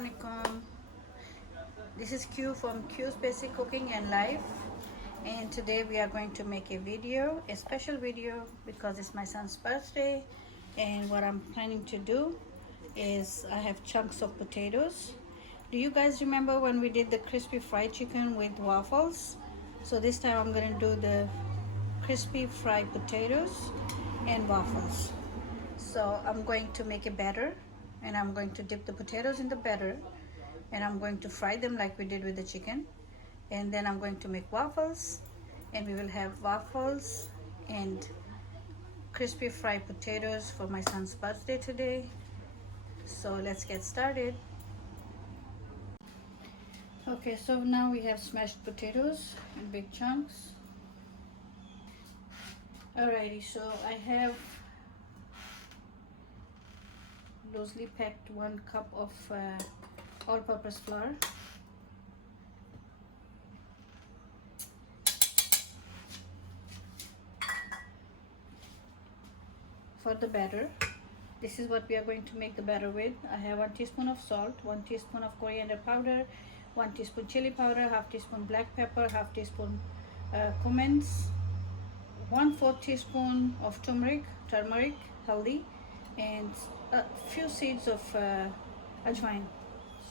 Assalamualaikum. This is Q from Q's Basic Cooking and Life, and today we are going to make a video, a special video, because it's my son's birthday. And what I'm planning to do is I have chunks of potatoes. Do you guys remember when we did the crispy fried chicken with waffles? So this time I'm going to do the crispy fried potatoes and waffles. So I'm going to make a batter, and I'm going to dip the potatoes in the batter, and I'm going to fry them like we did with the chicken, and then I'm going to make waffles, and we will have waffles and crispy fried potatoes for my son's birthday today. So let's get started. Okay, so now we have smashed potatoes in big chunks. Alrighty, so I have loosely packed 1 cup of all-purpose flour, for the batter. This is what we are going to make the batter with. I have 1 teaspoon of salt, 1 teaspoon of coriander powder, 1 teaspoon chili powder, half teaspoon black pepper, half teaspoon cumin, 1/4 teaspoon of turmeric, haldi, and a few seeds of ajwain.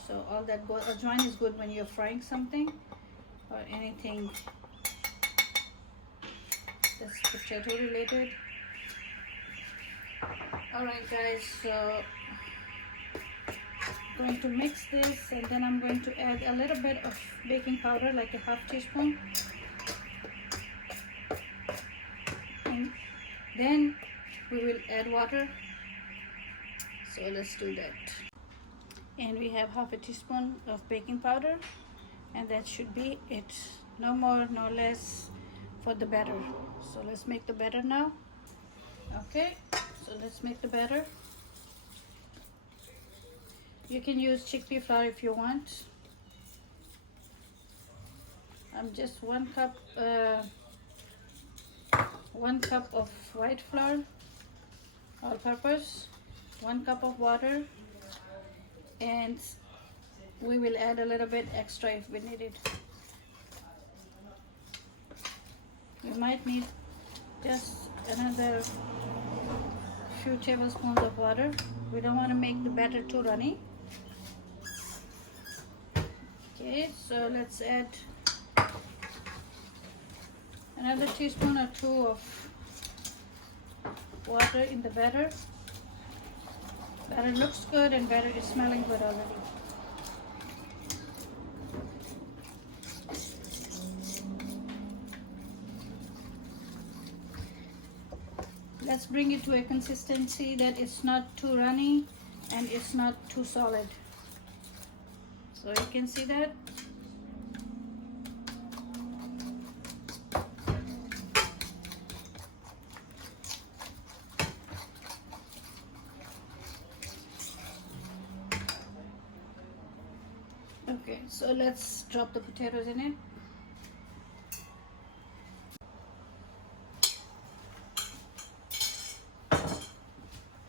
So all that ajwain is good when you're frying something or anything that's potato related. Alright guys, so I'm going to mix this, and then I'm going to add a little bit of baking powder, like a half teaspoon, and then we will add water. So let's do that. And we have half a teaspoon of baking powder, and that should be it. No more, no less for the batter. So let's make the batter now. Okay, so let's make the batter. You can use chickpea flour if you want. I'm just 1 cup of white flour, all purpose, 1 cup of water, and we will add a little bit extra if we need it. We might need just another few tablespoons of water. We don't want to make the batter too runny. Okay, so let's add another teaspoon or 2 of water in the batter. Batter looks good, and batter is smelling good already. Let's bring it to a consistency that it's not too runny and it's not too solid. So you can see that. Okay, so let's drop the potatoes in it.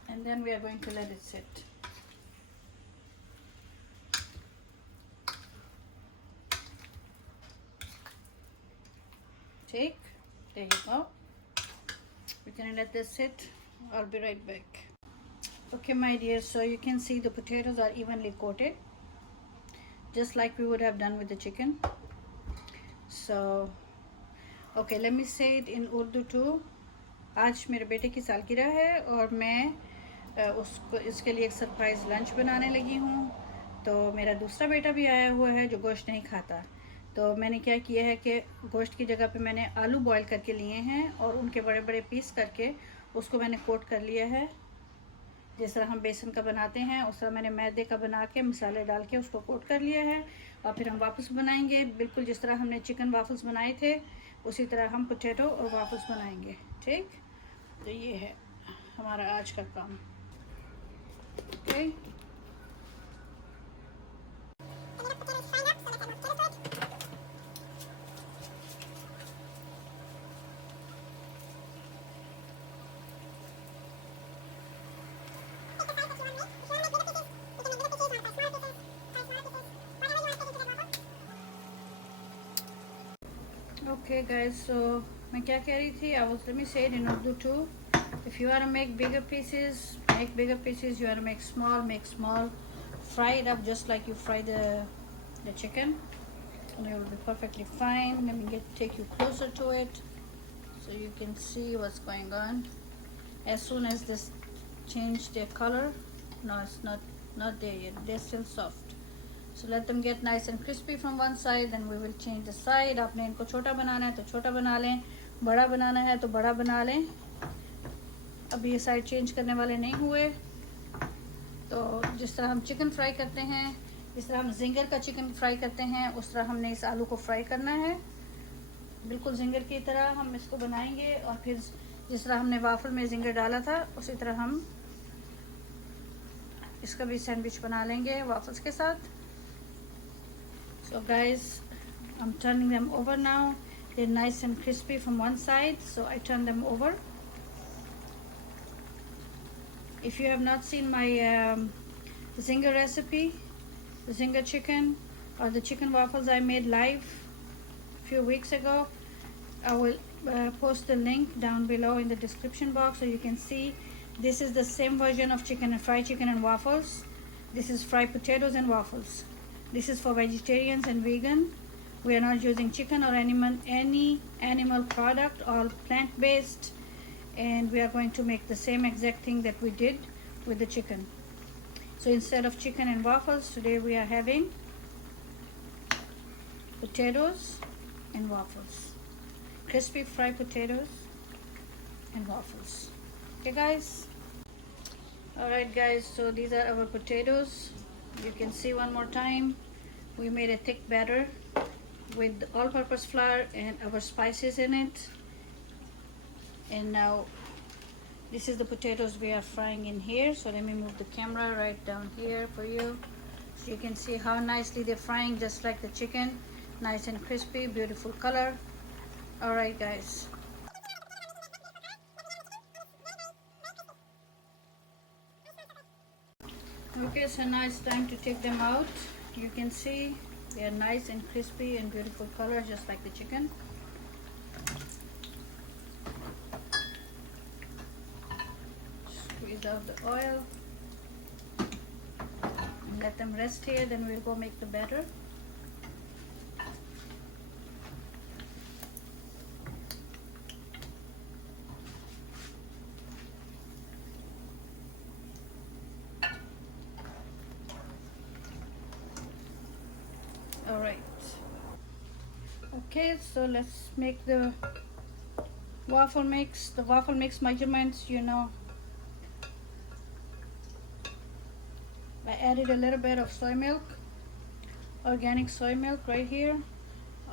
And then we are going to let it sit. There you go. We're gonna let this sit. I'll be right back. Okay my dear, so you can see the potatoes are evenly coated, just like we would have done with the chicken. So okay, let me say it in Urdu too. आज मेरे बेटे की सालगिरह है, और मैं उसको इसके लिए एक सरप्राइज़ लंच बनाने लगी हूँ. तो मेरा दूसरा बेटा भी आया हुआ है जो गोश्त नहीं खाता. तो मैंने क्या किया है कि गोश्त की जगह पे मैंने आलू बॉईल करके लिए हैं, और उनके बड़े बड़े पीस करके उसको मैंने कोट कर लिया है. जिस तरह हम बेसन का बनाते हैं उस तरह मैंने मैदे का बना के मसाले डाल के उसको कोट कर लिया है. और फिर हम वापस बनाएंगे बिल्कुल जिस तरह हमने चिकन वाफल्स बनाए थे, उसी तरह हम पोटैटो और वाफल्स बनाएंगे. ठीक, तो ये है हमारा आज का काम. ओके, Okay guys, so मैं क्या कह रही थी? I was, let me say it in Urdu too. If you want to make bigger pieces, make bigger pieces. You want to make small, make small. Fry it up just like you fry the chicken, and it will be perfectly fine. Let me take you closer to it so you can see what's going on. As soon as this change their color, no, it's not there yet. They're still soft. So let them get nice and crispy from one side, then we will change the side. आपने इनको छोटा बनाना है तो छोटा बना लें, बड़ा बनाना है तो बड़ा बना लें. अभी ये साइड चेंज करने वाले नहीं हुए. तो जिस तरह हम चिकन फ्राई करते हैं, जिस तरह हम जिंगर का चिकन फ्राई करते हैं, उस तरह हमने इस आलू को फ्राई करना है. बिल्कुल जिंगर की तरह हम इसको बनाएंगे. और फिर जिस तरह हमने वाफल में जिंगर डाला था, उसी तरह हम इसका भी सैंडविच बना लेंगे वाफल्स के साथ. So guys, I'm turning them over now. They're nice and crispy from one side, so I turn them over. If you have not seen my zinger recipe, the zinger chicken or the chicken waffles I made live a few weeks ago, I will post the link down below in the description box so you can see. This is the same version of chicken and fried chicken and waffles. This is fried potatoes and waffles. This is for vegetarians and vegan. We are not using chicken or any animal product, all plant-based, and we are going to make the same exact thing that we did with the chicken. So instead of chicken and waffles, today we are having potatoes and waffles. Crispy fried potatoes and waffles. Okay guys? Alright guys, so these are our potatoes. You can see one more time, we made a thick batter with all-purpose flour and our spices in it. And now this is the potatoes we are frying in here. So let me move the camera right down here for you so you can see how nicely they're frying, just like the chicken. Nice and crispy, beautiful color. Alright guys. Okay, so now it's time to take them out. You can see they are nice and crispy and beautiful color, just like the chicken. Squeeze out the oil and let them rest here, then we'll go make the batter. Alright, okay, so let's make the waffle mix. The waffle mix measurements, you know, I added a little bit of soy milk, organic soy milk right here,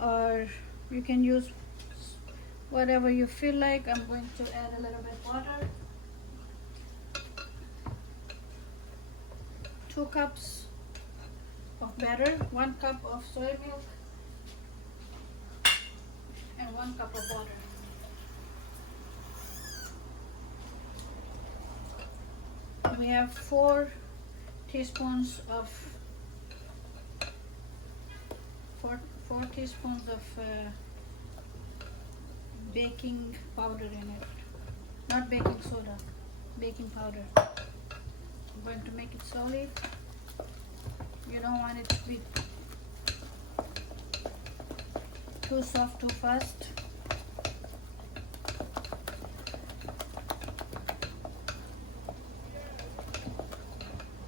or you can use whatever you feel like. I'm going to add a little bit water. 2 cups of batter, 1 cup of soy milk, and 1 cup of water. We have 4 teaspoons of 4 teaspoons of baking powder in it. Not baking soda, baking powder. I'm going to make it solid. You don't want it to be too soft too fast.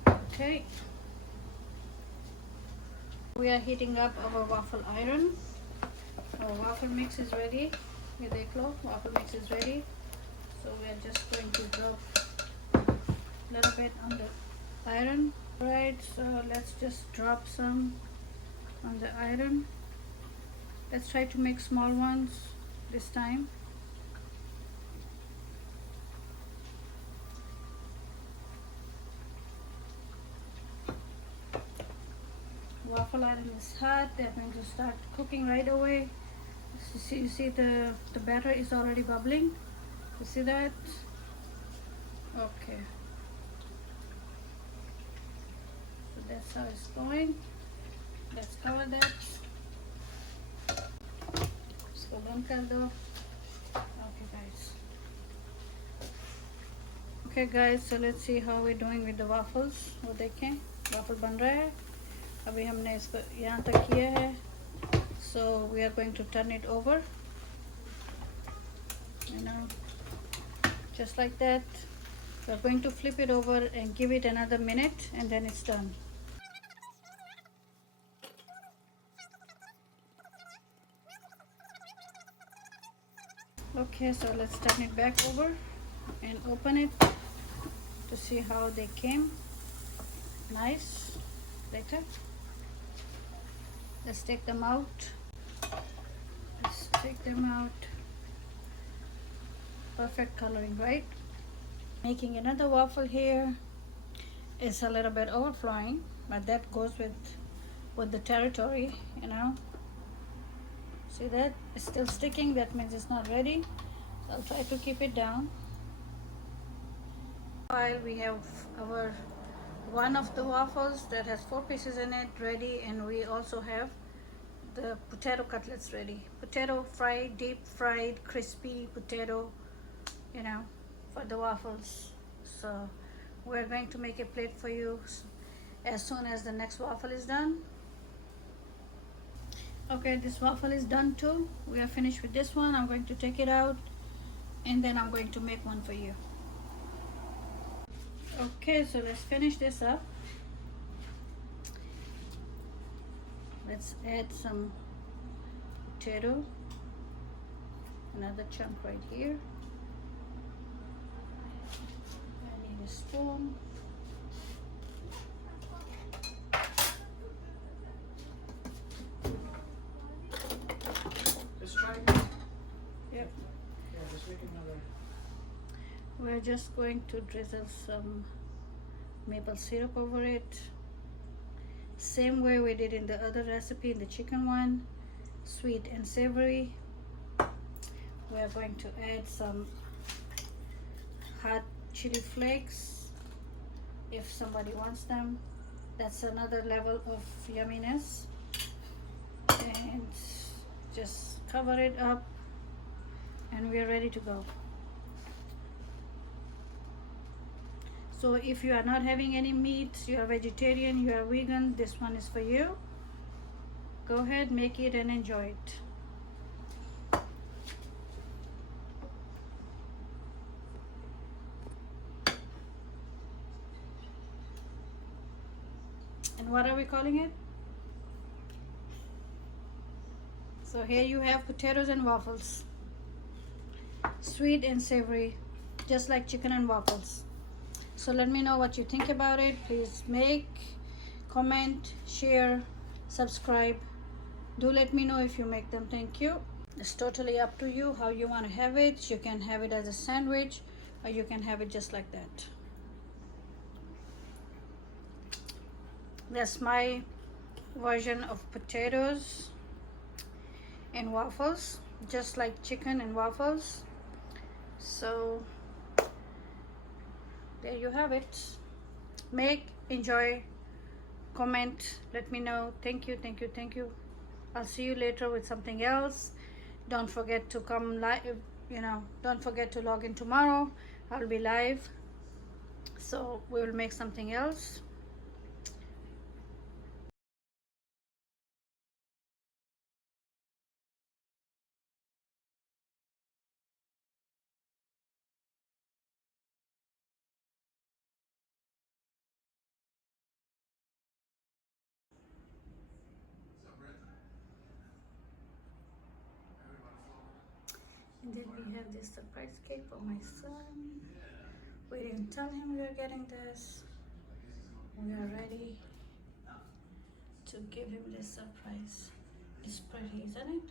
Okay. We are heating up our waffle iron. Our waffle mix is ready. Here they go. Waffle mix is ready. So we are just going to drop a little bit on the iron. Right, so let's just drop some on the iron. Let's try to make small ones this time. Waffle iron is hot. They're going to start cooking right away. You see the batter is already bubbling. You see that? Okay. So that's how it's going. Let's cover that. इसको बंद कर दो. Okay guys. Okay guys, so let's see how we're doing with the waffles. वो देखें waffle बन रहा है. अभी हमने इसको यहाँ तक किया है. So we are going to turn it over. You know, just like that. We're going to flip it over and give it another minute, and then it's done. Okay, so let's turn it back over and open it to see how they came. Nice. Later, let's take them out. Let's take them out. Perfect coloring, right? Making another waffle here. It's a little bit overflowing, but that goes with the territory, you know. See that? It's still sticking. That means it's not ready. So I'll try to keep it down. While we have our one of the waffles that has 4 pieces in it ready, and we also have the potato cutlets ready. Potato fried, deep fried, crispy potato, you know, for the waffles. So we're going to make a plate for you as soon as the next waffle is done. Okay, this waffle is done too. We are finished with this one. I'm going to take it out, and then I'm going to make one for you. Okay, so let's finish this up. Let's add some potato, another chunk right here. I need a spoon. Let's try. Yep. Yeah, let's make another. We're just going to drizzle some maple syrup over it. Same way we did in the other recipe, in the chicken one, sweet and savory. We're going to add some hot chili flakes if somebody wants them. That's another level of yumminess. And just cover it up, and we're ready to go. So if you are not having any meat, you are vegetarian, you are vegan, this one is for you. Go ahead, make it and enjoy it. And what are we calling it? So here you have potatoes and waffles. Sweet and savory, just like chicken and waffles. So let me know what you think about it. Please make, comment, share, subscribe. Do let me know if you make them. Thank you. It's totally up to you how you want to have it. You can have it as a sandwich, or you can have it just like that. That's my version of potatoes and waffles, just like chicken and waffles. So there you have it. Make, enjoy, comment, let me know. Thank you, thank you, thank you. I'll see you later with something else. Don't forget to come live, you know, don't forget to log in tomorrow. I'll be live, so we will make something else. And then we have this surprise cake for my son. We didn't tell him we were getting this. We are ready to give him this surprise. It's pretty, isn't it?